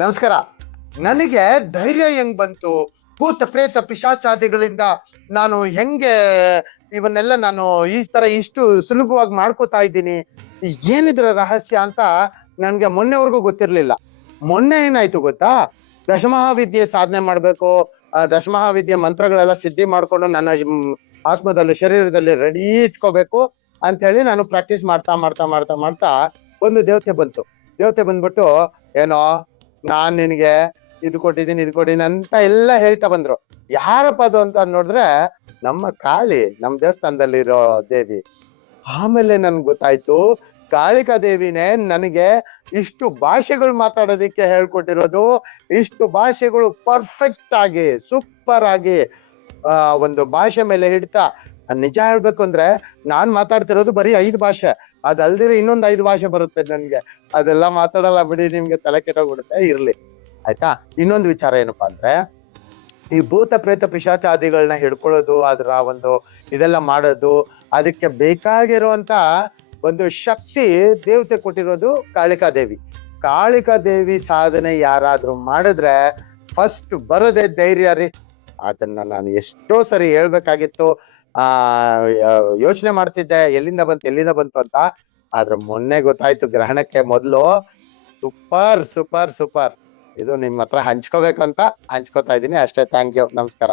ನಮಸ್ಕಾರ. ನನಗೆ ಧೈರ್ಯ ಹೆಂಗ್ ಬಂತು? ಭೂತ, ಪ್ರೇತ ಪಿಶಾಚಾದಿಗಳಿಂದ ನಾನು ಹೆಂಗೆ ಇವನ್ನೆಲ್ಲ ನಾನು ಈ ತರ ಇಷ್ಟು ಸುಲಭವಾಗಿ ಮಾಡ್ಕೋತಾ ಇದ್ದೀನಿ? ಏನಿದ್ರ ರಹಸ್ಯ ಅಂತ ನನಗೆ ಮೊನ್ನೆವರೆಗೂ ಗೊತ್ತಿರಲಿಲ್ಲ. ಮೊನ್ನೆ ಏನಾಯ್ತು ಗೊತ್ತಾ? ದಶಮಹಾವಿದ್ಯೆ ಸಾಧನೆ ಮಾಡ್ಬೇಕು. ದಶಮಹಾವಿದ್ಯೆ ಮಂತ್ರಗಳೆಲ್ಲ ಸಿದ್ಧಿ ಮಾಡ್ಕೊಂಡು ನನ್ನ ಆತ್ಮದಲ್ಲಿ, ಶರೀರದಲ್ಲಿ ರೆಡಿ ಇಟ್ಕೋಬೇಕು ಅಂತ ಹೇಳಿ ನಾನು ಪ್ರಾಕ್ಟೀಸ್ ಮಾಡ್ತಾ ಮಾಡ್ತಾ ಮಾಡ್ತಾ ಮಾಡ್ತಾ ಒಂದು ದೇವತೆ ಬಂತು. ದೇವತೆ ಬಂದ್ಬಿಟ್ಟು ಏನೋ ನಾನ್ ನಿನಗೆ ಇದು ಕೊಟ್ಟಿದ್ದೀನಿ ಇದು ಕೊಟ್ಟಿದ್ದೀನಿ ಅಂತ ಎಲ್ಲ ಹೇಳ್ತಾ ಬಂದ್ರು. ಯಾರಪ್ಪ ಅದು ಅಂತ ನೋಡಿದ್ರೆ ನಮ್ಮ ಕಾಳಿ, ನಮ್ಮ ದೇವಸ್ಥಾನದಲ್ಲಿರೋ ದೇವಿ. ಆಮೇಲೆ ನನ್ಗೆ ಗೊತ್ತಾಯ್ತು, ಕಾಳಿಕಾ ದೇವಿನೇ ನನಗೆ ಇಷ್ಟು ಭಾಷೆಗಳು ಮಾತಾಡೋದಿಕ್ಕೆ ಹೇಳ್ಕೊಟ್ಟಿರೋದು, ಇಷ್ಟು ಭಾಷೆಗಳು ಪರ್ಫೆಕ್ಟ್ ಆಗಿ ಸೂಪರ್ ಆಗಿ ಒಂದು ಭಾಷೆ ಮೇಲೆ ಹಿಡ್ತಾ ನಾನ್ ನಿಜ ಹೇಳ್ಬೇಕು ಅಂದ್ರೆ ನಾನ್ ಮಾತಾಡ್ತಿರೋದು ಬರೀ ಐದು ಭಾಷೆ. ಅದಲ್ದಿರ ಇನ್ನೊಂದ್ ಐದು ಭಾಷೆ ಬರುತ್ತೆ ನನ್ಗೆ. ಅದೆಲ್ಲ ಮಾತಾಡಲ್ಲ ಬಿಡಿ, ನಿಮ್ಗೆ ತಲೆ ಕೆಟ್ಟೋಗ್ಬಿಡುತ್ತೆ, ಇರ್ಲಿ. ಆಯ್ತಾ? ಇನ್ನೊಂದು ವಿಚಾರ ಏನಪ್ಪಾ ಅಂದ್ರೆ, ಈ ಭೂತ ಪ್ರೇತ ಪಿಶಾಚಾದಿಗಳನ್ನ ಹಿಡ್ಕೊಳ್ಳೋದು, ಅದರ ಒಂದು ಇದೆಲ್ಲ ಮಾಡೋದು, ಅದಕ್ಕೆ ಬೇಕಾಗಿರುವಂತ ಒಂದು ಶಕ್ತಿ ದೇವತೆ ಕೊಟ್ಟಿರೋದು ಕಾಳಿಕಾ ದೇವಿ ಕಾಳಿಕಾ ದೇವಿ ಸಾಧನೆ ಯಾರಾದ್ರೂ ಮಾಡಿದ್ರೆ ಫಸ್ಟ್ ಬರೋದೇ ಧೈರ್ಯ ರೀ. ಅದನ್ನ ನಾನು ಎಷ್ಟೋ ಸರಿ ಹೇಳ್ಬೇಕಾಗಿತ್ತು. ಆ ಯೋಚನೆ ಮಾಡ್ತಿದ್ದೆ, ಎಲ್ಲಿಂದ ಬಂತು ಎಲ್ಲಿಂದ ಬಂತು ಅಂತ. ಆದ್ರೆ ಮೊನ್ನೆ ಗೊತ್ತಾಯ್ತು, ಗ್ರಹಣಕ್ಕೆ ಮೊದಲು ಸೂಪರ್ ಸೂಪರ್ ಸೂಪರ್. ಇದು ನಿಮ್ಮ ಹತ್ರ ಹಂಚ್ಕೋಬೇಕು ಅಂತ ಹಂಚ್ಕೋತಾ ಇದ್ದೀನಿ. ಅಷ್ಟೇ ಥ್ಯಾಂಕ್ ಯು ನಮಸ್ಕಾರ.